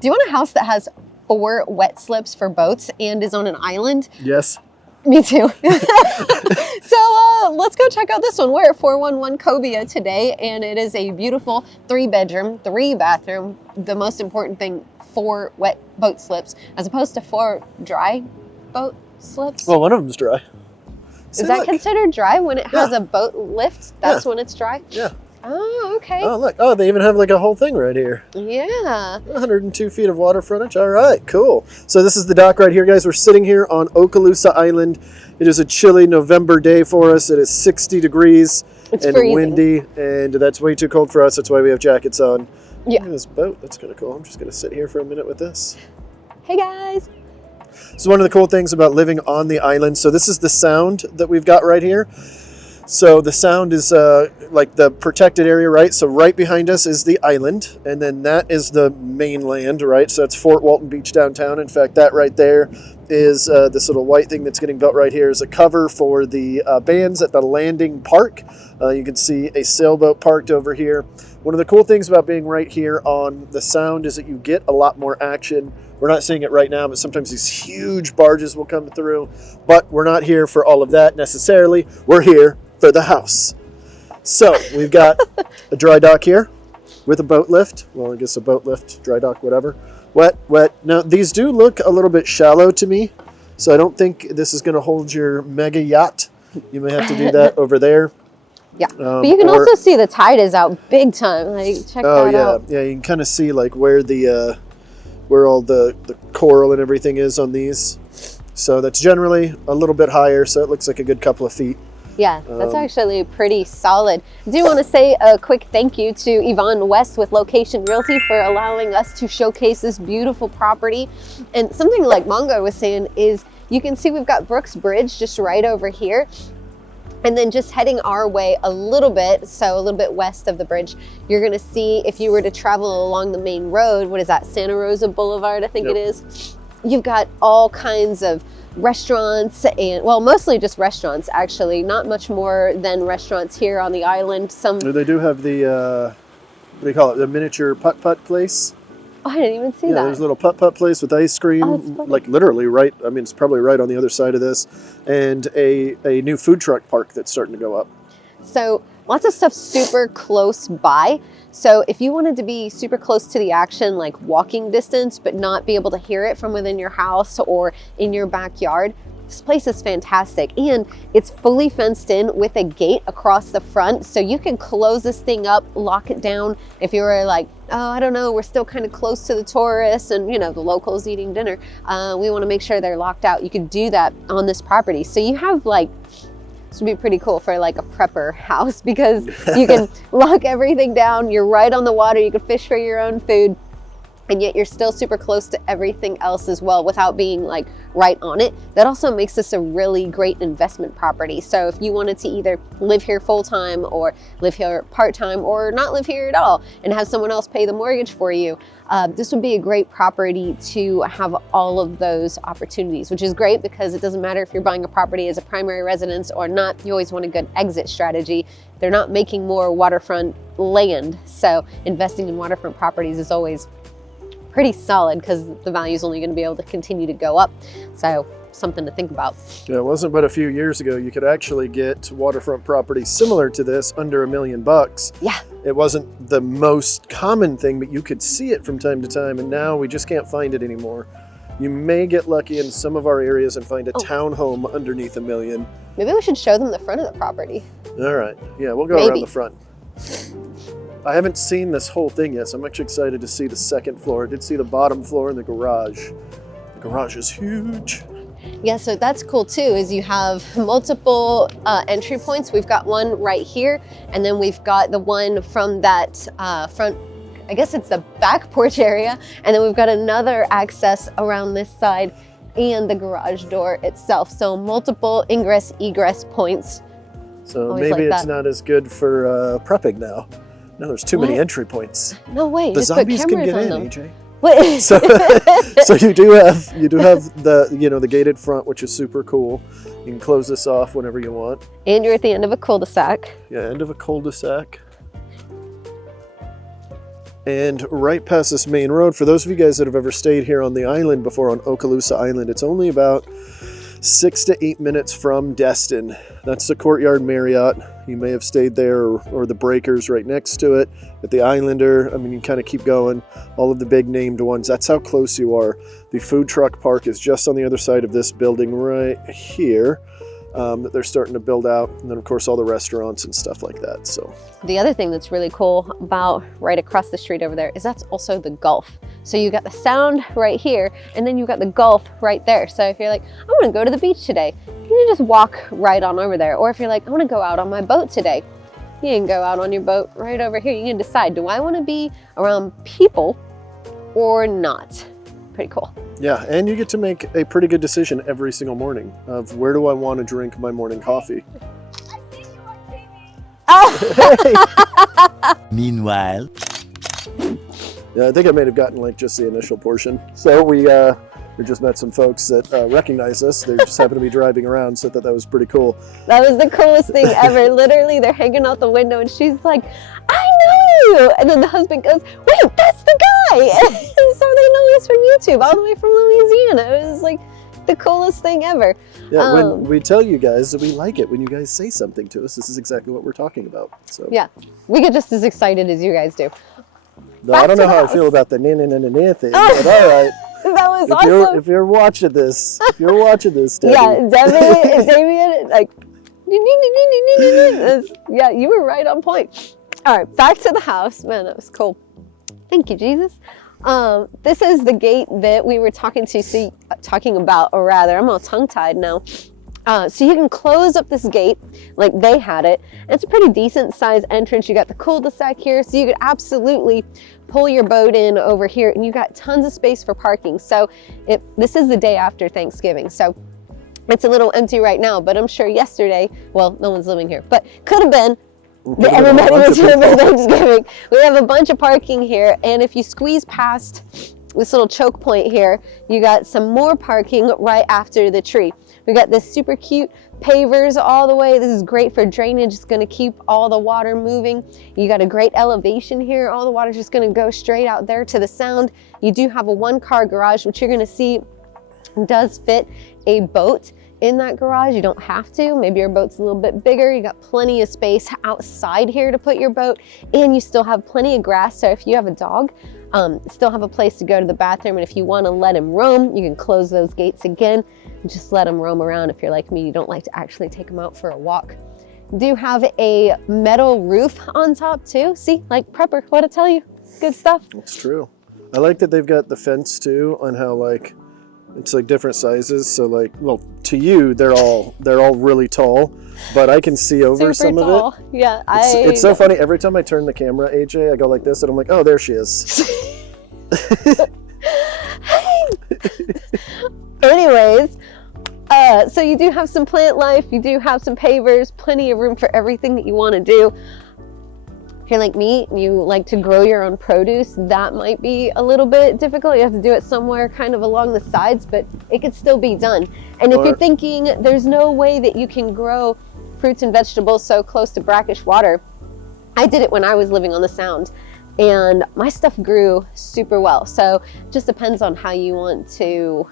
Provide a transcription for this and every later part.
Do you want a house that has 4 wet slips for boats and is on an island? Yes. Me too. So let's go check out this one. We're at 411 Cobia today, and it is a beautiful 3-bedroom, 3-bathroom. The most important thing, 4 wet boat slips, as opposed to 4 dry boat slips. Well, one of them's dry. Is that considered dry when it has a boat lift? That's when it's dry? Yeah. Oh, okay. Oh, look. Oh, they even have like a whole thing right here. Yeah. 102 feet of water frontage. All right, cool. So this is the dock right here, guys. We're sitting here on Okaloosa Island. It is a chilly November day for us. It is 60 degrees and freezing. windy, and that's way too cold for us. That's why we have jackets on. Yeah. Look at this boat. That's kind of cool. I'm just going to sit here for a minute with this. Hey, guys. This is one of the cool things about living on the island. So this is the sound that we've got right here. So the sound is like the protected area, right? So right behind us is the island, and then that is the mainland, right? So that's Fort Walton Beach downtown. In fact, that right there is this little white thing that's getting built right here is a cover for the bands at the landing park. You can see a sailboat parked over here. One of the cool things about being right here on the sound is that you get a lot more action. We're not seeing it right now, but sometimes these huge barges will come through, but we're not here for all of that necessarily. We're here for the house. So we've got a dry dock here with a boat lift. Well, I guess a boat lift, dry dock, whatever. Wet. Now, these do look a little bit shallow to me, so I don't think this is going to hold your mega yacht. You may have to do that over there. Yeah, but you can also see the tide is out big time. Like, check that out. Yeah, you can kind of see like where the where all the coral and everything is on these. So that's generally a little bit higher, so it looks like a good couple of feet. Yeah, that's actually pretty solid. I do want to say a quick thank you to Yvonne West with Location Realty for allowing us to showcase this beautiful property. And something like Mongo was saying is you can see we've got Brooks Bridge just right over here. And then just heading our way a little bit, so a little bit west of the bridge, you're going to see if you were to travel along the main road, what is that, Santa Rosa Boulevard, I think it is. You've got all kinds of restaurants and, well, mostly just restaurants, actually. Not much more than restaurants here on the island. They do have the, what do you call it, the miniature putt-putt place. Oh, I didn't even see that. Yeah, there's a little putt-putt place with ice cream, like literally right, I mean, it's probably right on the other side of this, and a new food truck park that's starting to go up. So lots of stuff super close by. So if you wanted to be super close to the action, like walking distance, but not be able to hear it from within your house or in your backyard, this place is fantastic. And it's fully fenced in with a gate across the front. So you can close this thing up, lock it down. If you were like, oh, I don't know, we're still kind of close to the tourists and, you know, the locals eating dinner. We want to make sure they're locked out. You can do that on this property. So you have like, this would be pretty cool for like a prepper house because you can lock everything down. You're right on the water. You can fish for your own food. And yet you're still super close to everything else as well without being like right on it. That also makes this a really great investment property. So if you wanted to either live here full-time or live here part-time or not live here at all and have someone else pay the mortgage for you, this would be a great property to have all of those opportunities, which is great because it doesn't matter if you're buying a property as a primary residence or not. You always want a good exit strategy. They're not making more waterfront land. So investing in waterfront properties is always pretty solid because the value is only going to be able to continue to go up. So something to think about. Yeah, it wasn't but a few years ago you could actually get waterfront property similar to this under $1 million. Yeah. It wasn't the most common thing, but you could see it from time to time, and now we just can't find it anymore. You may get lucky in some of our areas and find a townhome underneath $1 million. Maybe we should show them the front of the property. All right. Yeah, we'll go around the front. I haven't seen this whole thing yet, so I'm actually excited to see the second floor. I did see the bottom floor and the garage. The garage is huge. Yeah, so that's cool too, is you have multiple entry points. We've got one right here, and then we've got the one from that front, I guess it's the back porch area, and then we've got another access around this side and the garage door itself. So multiple ingress, egress points. So maybe it's not as good for prepping now. No, there's too many entry points. No way. The zombies can get in, AJ. What? So you do have the the gated front, which is super cool. You can close this off whenever you want. And you're at the end of a cul-de-sac. Yeah, end of a cul-de-sac. And right past this main road, for those of you guys that have ever stayed here on the island before, on Okaloosa Island, it's only about 6 to 8 minutes from Destin. That's the Courtyard Marriott. You may have stayed there, or the Breakers right next to it, at the Islander. I mean, you kind of keep going, all of the big named ones. That's how close you are. The food truck park is just on the other side of this building right here, that they're starting to build out. And then of course all the restaurants and stuff like that. So the other thing that's really cool about right across the street over there is that's also the Gulf. So you got the Sound right here, and then you got the Gulf right there. So if you're like, I want to go to the beach today, you can just walk right on over there. Or if you're like, I want to go out on my boat today, you can go out on your boat right over here. You can decide, do I want to be around people or not? Pretty cool. yeah, and you get to make a pretty good decision every single morning of where do I want to drink my morning coffee. Oh. Meanwhile. Yeah, I think I may have gotten like just the initial portion. So we just met some folks that recognize us. They just happen to be driving around, so I thought that was pretty cool. That was the coolest thing ever. Literally, they're hanging out the window and she's like, I know you. And then the husband goes, wait, that's the guy. And so they know us from YouTube, all the way from Louisiana. It was like the coolest thing ever. Yeah, when we tell you guys that we like it when you guys say something to us, this is exactly what we're talking about. So yeah, we get just as excited as you guys do. No, I don't know how I feel about the na thing, but all right. That was awesome. If you're watching this, Debbie. Yeah, Damien, like, yeah, you were right on point. All right, back to the house. Man, that was cool. Thank you, Jesus. This is the gate that we were talking about, or rather, I'm all tongue-tied now. So you can close up this gate like they had it. It's a pretty decent sized entrance. You got the cul-de-sac here, so you could absolutely pull your boat in over here, and you got tons of space for parking. So this is the day after Thanksgiving, so it's a little empty right now, but I'm sure yesterday, well, no one's living here, but could have been that everybody was here for Thanksgiving. We have a bunch of parking here, and if you squeeze past this little choke point here, you got some more parking right after the tree. We got this super cute pavers all the way. This is great for drainage. It's going to keep all the water moving. You got a great elevation here. All the water's just going to go straight out there to the Sound. You do have a 1-car garage, which you're going to see does fit a boat in that garage. You don't have to. Maybe your boat's a little bit bigger. You got plenty of space outside here to put your boat, and you still have plenty of grass. So if you have a dog, still have a place to go to the bathroom. And if you want to let him roam, you can close those gates again and just let him roam around. If you're like me, you don't like to actually take him out for a walk. You do have a metal roof on top too. See, like prepper, what I tell you, good stuff. It's true. I like that they've got the fence too, on how like it's like different sizes. So like, well, to you, they're all really tall, but I can see over Super some tall. of it. Yeah, It's so funny. Every time I turn the camera, AJ, I go like this, and I'm like, oh, there she is. Anyways, so you do have some plant life, you do have some pavers, plenty of room for everything that you want to do. If you're like me, you like to grow your own produce, that might be a little bit difficult. You have to do it somewhere kind of along the sides, but it could still be done. And if you're thinking there's no way that you can grow fruits and vegetables so close to brackish water, I did it when I was living on the Sound, and my stuff grew super well. So it just depends on how you want to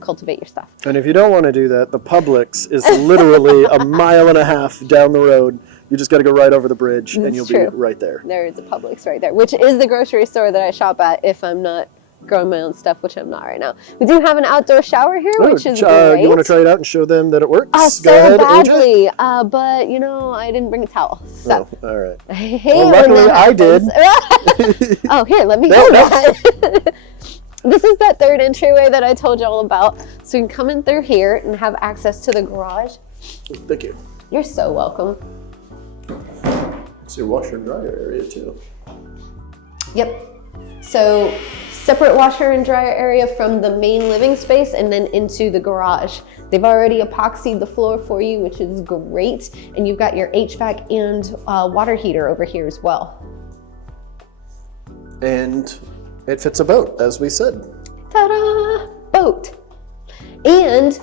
cultivate your stuff. And if you don't want to do that, the Publix is literally a mile and a half down the road. You just got to go right over the bridge, and you'll be right there. There is a Publix right there, which is the grocery store that I shop at if I'm not growing my own stuff, which I'm not right now. We do have an outdoor shower here, which is great. You want to try it out and show them that it works? Go ahead, badly, but you know, I didn't bring a towel. So. Oh, all right. I hate well, when luckily that I did. Oh, here, let me hold that. This is that third entryway that I told you all about. So you can come in through here and have access to the garage. Thank you. You're so welcome. It's your washer and dryer area too. Yep. So separate washer and dryer area from the main living space and then into the garage. They've already epoxied the floor for you, which is great. And you've got your HVAC and water heater over here as well. And it fits a boat, as we said. Ta-da! Boat. And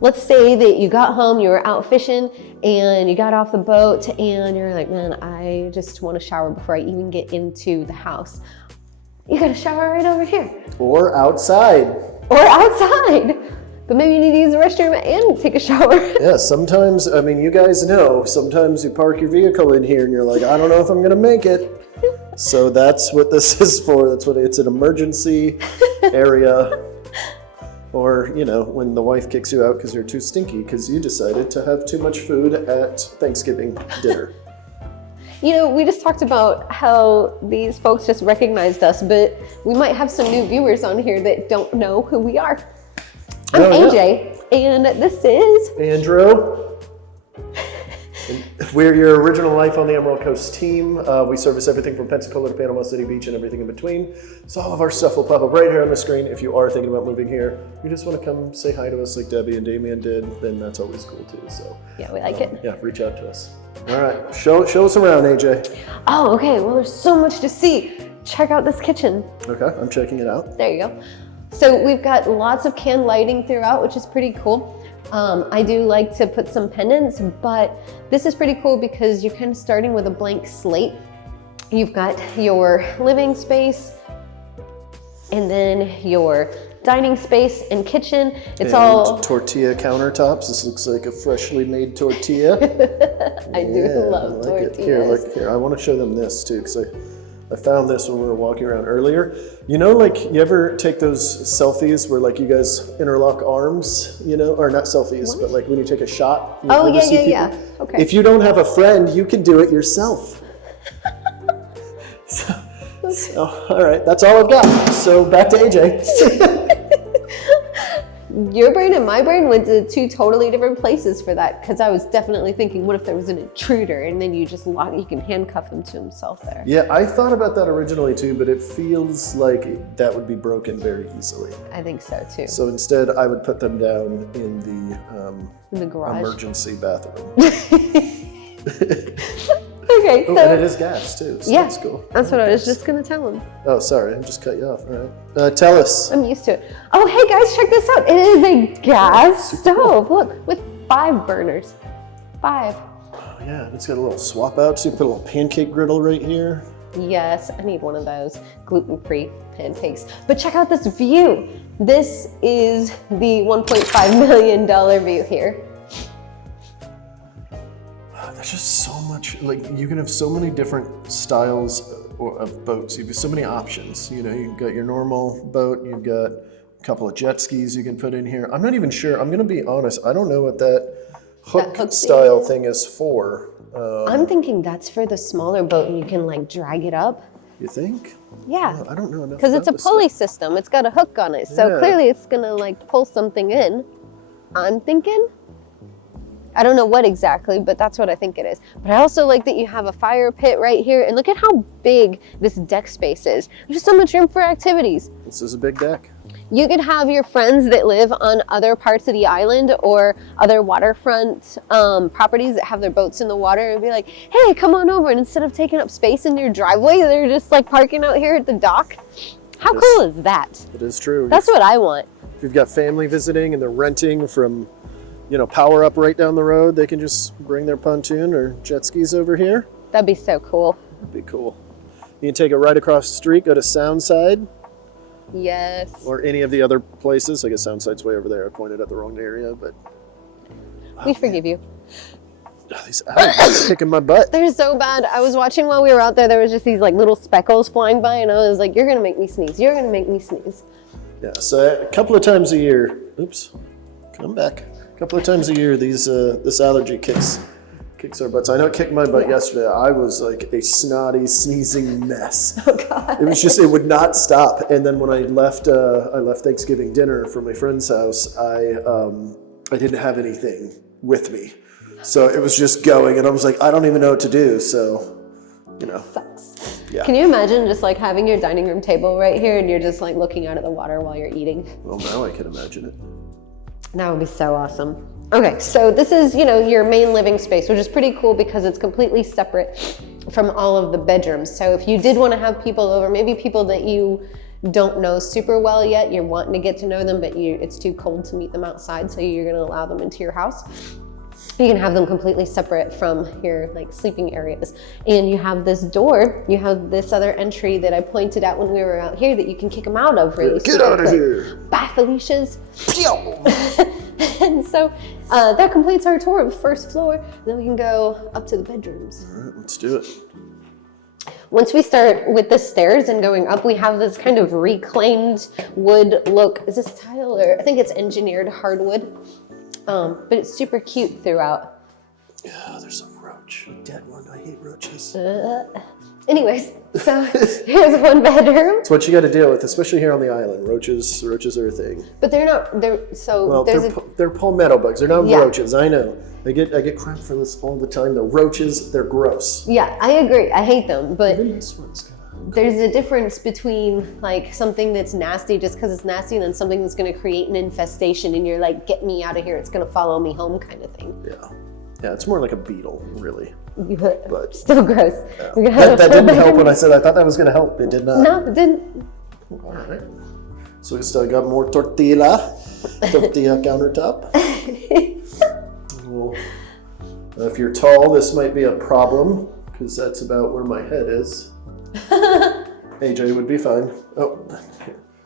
let's say that you got home, you were out fishing, and you got off the boat, and you're like, man, I just want to shower before I even get into the house. You got a shower right over here. Or outside. Or outside. But maybe you need to use the restroom and take a shower. Yeah, sometimes, I mean, you guys know, sometimes you park your vehicle in here and you're like, I don't know if I'm gonna make it. So that's what this is for. That's what it's an emergency area. Or, you know, when the wife kicks you out because you're too stinky because you decided to have too much food at Thanksgiving dinner. You know, we just talked about how these folks just recognized us, but we might have some new viewers on here that don't know who we are. I'm AJ, and this is Andrew. We're your Original Life on the Emerald Coast team. We service everything from Pensacola to Panama City Beach and everything in between. So all of our stuff will pop up right here on the screen. If you are thinking about moving here, you just want to come say hi to us like Debbie and Damien did, then that's always cool too. So yeah, we like it. Yeah, reach out to us. All right, show us around, AJ. Oh, okay. Well, there's so much to see. Check out this kitchen. Okay, I'm checking it out. There you go. So we've got lots of can lighting throughout, which is pretty cool. I do like to put some pendants, but this is pretty cool because you're kind of starting with a blank slate. You've got your living space and then your dining space and kitchen. It's all tortilla countertops. This looks like a freshly made tortilla. I do love tortillas. Here, I want to show them this too because I found this when we were walking around earlier. You know, like you ever take those selfies where like you guys interlock arms, you know, or not selfies, but like when you take a shot. Oh, yeah. Okay. If you don't have a friend, you can do it yourself. So, all right, that's all I've got. So back to AJ. Your brain and my brain went to two totally different places for that because I was definitely thinking, what if there was an intruder and then you just you can handcuff him to himself there. Yeah, I thought about that originally too, but it feels like that would be broken very easily. I think so too. So instead, I would put them down in the garage emergency bathroom. Okay, so and it is gas too, so that's cool. That's what I was just gonna tell him. Oh, sorry, I just cut you off. All right, tell us. I'm used to it. Oh, hey guys, check this out. It is a gas stove. Look, with 5 burners. 5. Oh, yeah, it's got a little swap out, so you can put a little pancake griddle right here. Yes, I need one of those gluten-free pancakes. But check out this view. This is the $1.5 million view here. There's just so much, like you can have so many different styles of boats. You have so many options. You know, you've got your normal boat, you've got a couple of jet skis you can put in here. I'm not even sure, I'm gonna be honest, I don't know what that hook style thing is for. I'm thinking that's for the smaller boat and you can like drag it up. You think? Yeah. I don't know enough. Because it's a pulley system, it's got a hook on it. So clearly it's gonna like pull something in. I'm thinking. I don't know what exactly, but that's what I think it is. But I also like that you have a fire pit right here, and look at how big this deck space is. There's so much room for activities. This is a big deck. You could have your friends that live on other parts of the island or other waterfront properties that have their boats in the water and be like, hey, come on over. And instead of taking up space in your driveway, they're just like parking out here at the dock. How cool is that? It is true. That's what I want. If you've got family visiting and they're renting from, you know, Power Up right down the road, they can just bring their pontoon or jet skis over here. That'd be so cool. That'd be cool. You can take it right across the street, go to Soundside. Yes. Or any of the other places. I guess Soundside's way over there. I pointed at the wrong area, but... We forgive you. These owls are kicking my butt. They're so bad. I was watching while we were out there was just these like little speckles flying by and I was like, you're gonna make me sneeze. You're gonna make me sneeze. Yeah, so a couple of times a year, oops, come back. A couple of times a year, this allergy kicks our butts. I know it kicked my butt yesterday. I was like a snotty, sneezing mess. Oh God. It was just, it would not stop. And then when I left Thanksgiving dinner from my friend's house, I didn't have anything with me. So it was just going and I was like, I don't even know what to do. So, you know. Sucks. Yeah. Can you imagine just like having your dining room table right here and you're just like looking out at the water while you're eating? Well, now I can imagine it. That would be so awesome. Okay, so this is, you know, your main living space, which is pretty cool because it's completely separate from all of the bedrooms. So if you did want to have people over, maybe people that you don't know super well yet, you're wanting to get to know them, but it's too cold to meet them outside, so you're going to allow them into your house. You can have them completely separate from your like sleeping areas. And you have this door, you have this other entry that I pointed out when we were out here that you can kick them out of really. Get out of here. Bye, Felicia's. And so that completes our tour of the first floor. Then we can go up to the bedrooms. All right, let's do it. Once we start with the stairs and going up, we have this kind of reclaimed wood look. Is this tile or I think it's engineered hardwood, but it's super cute throughout. Yeah, there's a roach, a dead one. I hate roaches. Anyways, so here's one bedroom. It's what you got to deal with, especially here on the island. Roaches are a thing. But they're not. They're palmetto bugs. They're not Yeah. roaches. I know. I get crap for this all the time. The roaches, they're gross. Yeah, I agree. I hate them, but Even this one's there's a difference between like something that's nasty just because it's nasty and then something that's going to create an infestation and you're like, get me out of here. It's going to follow me home kind of thing. Yeah, it's more like a beetle, really. But still gross. Yeah. That didn't help when I said I thought that was going to help. It did not. No, it didn't. All right. So we still got more tortilla countertop. Well, if you're tall, this might be a problem because that's about where my head is. AJ would be fine. Oh.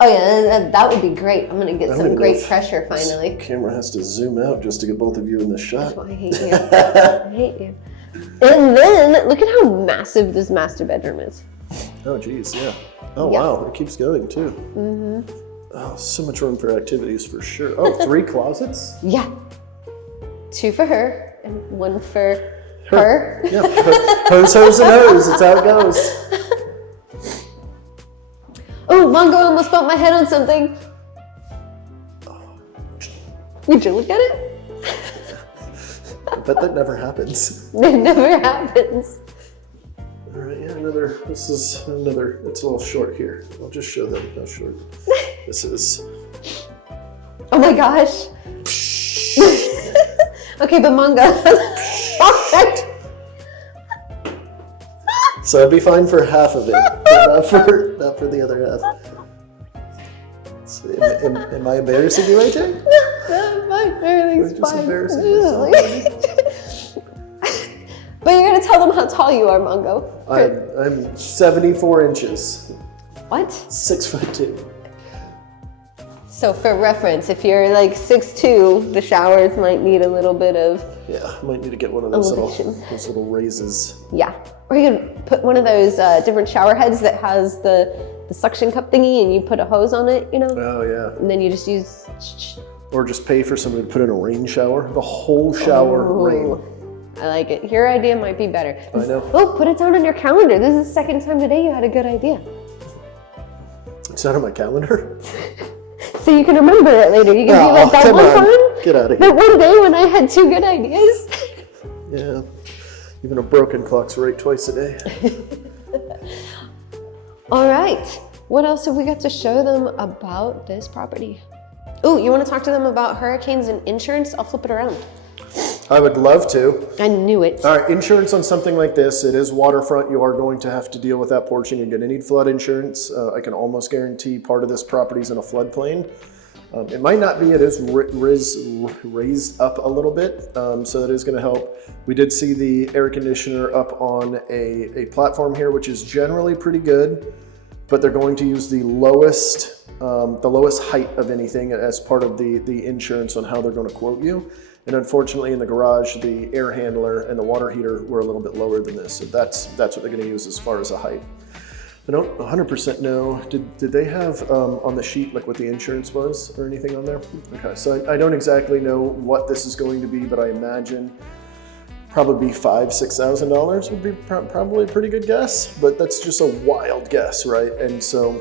Oh yeah, that would be great. I'm gonna get some great know pressure finally. This camera has to zoom out just to get both of you in the shot. That's why I hate you. I hate you. And then look at how massive this master bedroom is. Oh geez, yeah. Oh Yeah. wow, it keeps going too. Mm-hmm. Oh, so much room for activities for sure. Oh, 3 closets? Yeah. 2 for her and 1 for her. Yeah, hers, and hers. That's how it goes. Oh, Mongo almost bumped my head on something. Would you look at it? I bet that never happens. It never happens. All right, yeah, this is another, it's a little short here. I'll just show them how short this is. Oh my gosh. Okay, but Mongo. So I'd be fine for half of it, but not for the other half. So, am I embarrassing you, AJ? No, my everything's Just fine. embarrassing yourself. But you're gonna tell them how tall you are, Mongo. I'm 74 inches. What? 6'2". So for reference, if you're like 6'2", the showers might need a little bit of. Yeah, might need to get one of those elevation. little raises. Yeah, or you could put one of those different shower heads that has the suction cup thingy, and you put a hose on it, you know. Oh yeah. And then you just use. Or just pay for somebody to put in a rain shower. The whole shower rain. I like it. Your idea might be better. I know. Oh, put it down on your calendar. This is the second time today you had a good idea. It's not on my calendar. So you can remember it later. You can be like that come one on. time. Get out of That here. one day when I had 2 good ideas. Yeah. Even a broken clock's right twice a day. All right. What else have we got to show them about this property? Oh, you want to talk to them about hurricanes and insurance? I'll flip it around. I would love to. I knew it. All right, insurance on something like this, it is waterfront. You are going to have to deal with that portion. You're going to need flood insurance. I can almost guarantee part of this property is in a floodplain. It might not be, it is raised up a little bit, so that is going to help. We did see the air conditioner up on a platform here, which is generally pretty good, but they're going to use the lowest height of anything as part of the insurance on how they're going to quote you. And unfortunately in the garage, the air handler and the water heater were a little bit lower than this. So that's what they're going to use as far as a height. I don't 100% know. Did they have on the sheet like what the insurance was or anything on there? Okay, so I don't exactly know what this is going to be, but I imagine probably $5,000–6,000 would be probably a pretty good guess, but that's just a wild guess, right? And so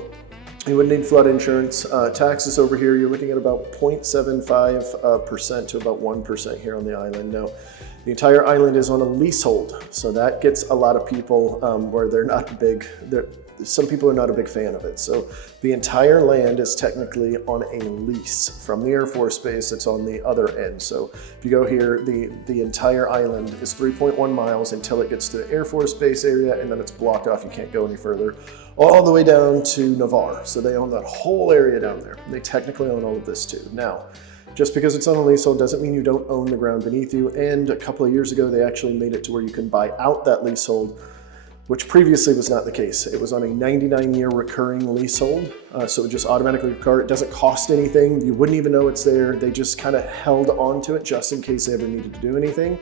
you would need flood insurance. Taxes over here, you're looking at about 0.75% to about 1% here on the island. Now, the entire island is on a leasehold, so that gets a lot of people where they're not big. Some people are not a big fan of it. So the entire land is technically on a lease from the Air Force Base. It's on the other end. So if you go here, the entire island is 3.1 miles until it gets to the Air Force Base area, and then it's blocked off. You can't go any further, all the way down to Navarre. So they own that whole area down there. They technically own all of this too. Now, Just because it's on a leasehold doesn't mean you don't own the ground beneath you. And a couple of years ago, they actually made it to where you can buy out that leasehold, which previously was not the case. It was on a 99-year recurring leasehold, so it just automatically recur. It doesn't cost anything. You wouldn't even know it's there. They just kind of held on to it just in case they ever needed to do anything,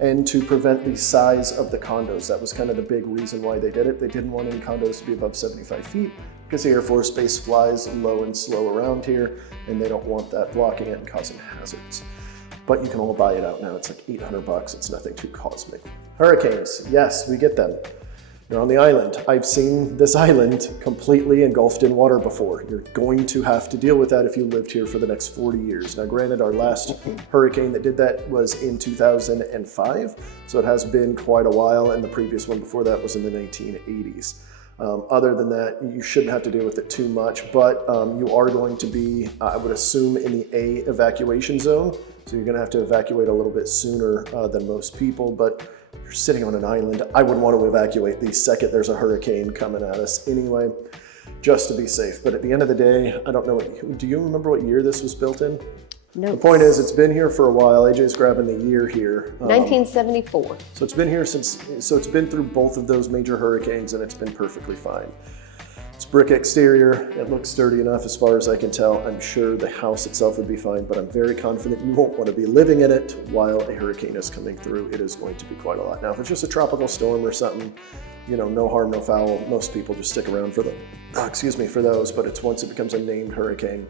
and to prevent the size of the condos. That was kind of the big reason why they did it. They didn't want any condos to be above 75 feet because the Air Force Base flies low and slow around here, and they don't want that blocking it and causing hazards. But you can all buy it out now. It's like $800. It's nothing too cosmic. Hurricanes, yes, we get them. You're on the island. I've seen this island completely engulfed in water before. You're going to have to deal with that if you lived here for the next 40 years. Now, granted, our last hurricane that did that was in 2005, so it has been quite a while, and the previous one before that was in the 1980s. Other than that, you shouldn't have to deal with it too much, but you are going to be, I would assume, in the A evacuation zone. So you're gonna have to evacuate a little bit sooner than most people, but you're sitting on an island. I would want to evacuate the second there's a hurricane coming at us anyway, just to be safe. But at the end of the day, I don't know, do you remember what year this was built in? No. The point is, it's been here for a while. AJ's grabbing the year here. 1974. So it's been here since, so it's been through both of those major hurricanes, and it's been perfectly fine. It's brick exterior. It looks sturdy enough as far as I can tell. I'm sure the house itself would be fine, but I'm very confident you won't want to be living in it while a hurricane is coming through. It is going to be quite a lot. Now, if it's just a tropical storm or something, you know, no harm, no foul. Most people just stick around for for those, but it's once it becomes a named hurricane,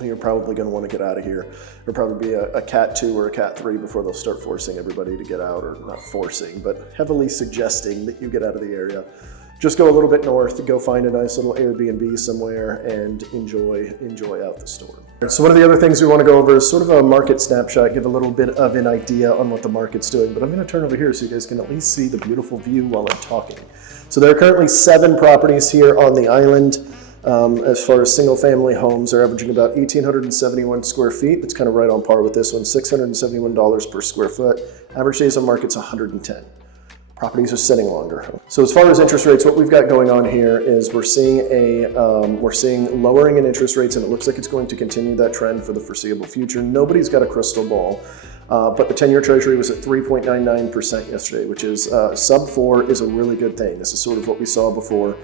you're probably going to want to get out of here. It'll probably be a Cat 2 or a Cat 3 before they'll start forcing everybody to get out, or not forcing, but heavily suggesting that you get out of the area. Just go a little bit north, go find a nice little Airbnb somewhere, and enjoy out the storm. So one of the other things we want to go over is sort of a market snapshot, give a little bit of an idea on what the market's doing. But I'm going to turn over here so you guys can at least see the beautiful view while I'm talking. So there are currently 7 properties here on the island. As far as single family homes, they're averaging about 1,871 square feet. That's kind of right on par with this one, $671 per square foot. Average days on market's 110. Properties are sitting longer. So as far as interest rates, what we've got going on here is we're seeing lowering in interest rates, and it looks like it's going to continue that trend for the foreseeable future. Nobody's got a crystal ball, but the 10-year treasury was at 3.99% yesterday, which is sub 4 is a really good thing. This is sort of what we saw before.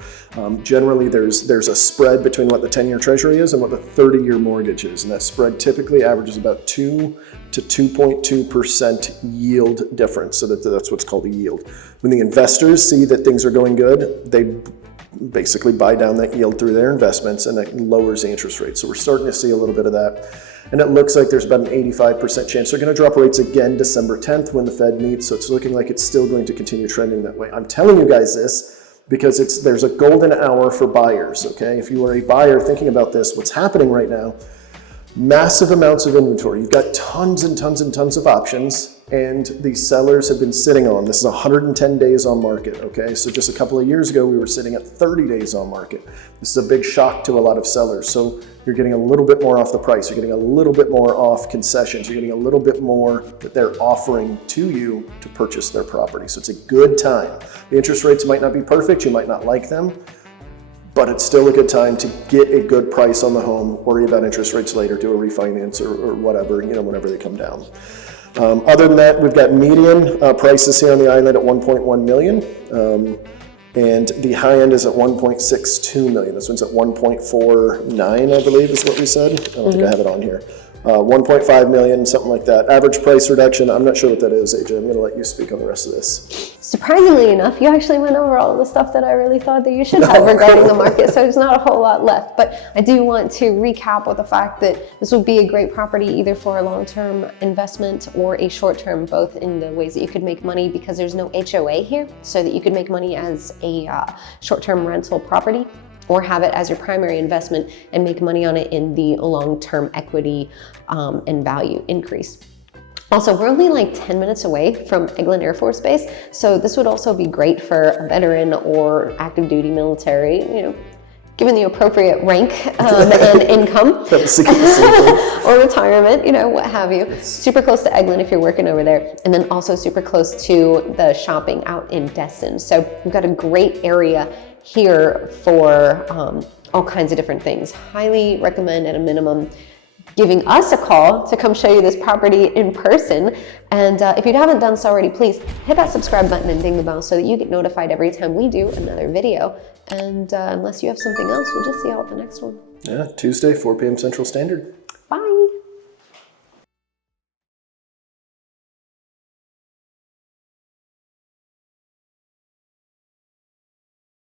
Generally, there's a spread between what the 10-year treasury is and what the 30-year mortgage is, and that spread typically averages about 2 to 2.2% yield difference. So that's what's called a yield. When the investors see that things are going good, they basically buy down that yield through their investments, and that lowers the interest rate. So we're starting to see a little bit of that. And it looks like there's about an 85% chance they're going to drop rates again December 10th when the Fed meets. So it's looking like it's still going to continue trending that way. I'm telling you guys this because there's a golden hour for buyers, okay? If you are a buyer thinking about this, what's happening right now, massive amounts of inventory. You've got tons and tons and tons of options, and the sellers have been sitting on. This is 110 days on market, okay? So just a couple of years ago, we were sitting at 30 days on market. This is a big shock to a lot of sellers. So you're getting a little bit more off the price. You're getting a little bit more off concessions. You're getting a little bit more that they're offering to you to purchase their property. So it's a good time. The interest rates might not be perfect. You might not like them, but it's still a good time to get a good price on the home, worry about interest rates later, do a refinance or whatever, you know, whenever they come down. Other than that, we've got median prices here on the island at 1.1 million. And the high end is at 1.62 million. This one's at 1.49, I believe is what we said. I don't think I have it on here. 1.5 million, something like that. Average price reduction, I'm not sure what that is, AJ. I'm gonna let you speak on the rest of this. Surprisingly enough, you actually went over all the stuff that I really thought that you should have regarding the market, so there's not a whole lot left. But I do want to recap with the fact that this would be a great property either for a long-term investment or a short-term, both in the ways that you could make money because there's no HOA here, so that you could make money as a short-term rental property, or have it as your primary investment and make money on it in the long-term equity and value increase. Also, we're only like 10 minutes away from Eglin Air Force Base, so this would also be great for a veteran or active duty military, you know, given the appropriate rank and income or retirement, you know, what have you. Super close to Eglin if you're working over there, and then also super close to the shopping out in Destin. So we've got a great area here for all kinds of different things. Highly recommend at a minimum giving us a call to come show you this property in person. And if you haven't done so already, please hit that subscribe button and ding the bell so that you get notified every time we do another video. And unless you have something else, we'll just see you all at the next one. Yeah, Tuesday, 4 p.m. Central Standard.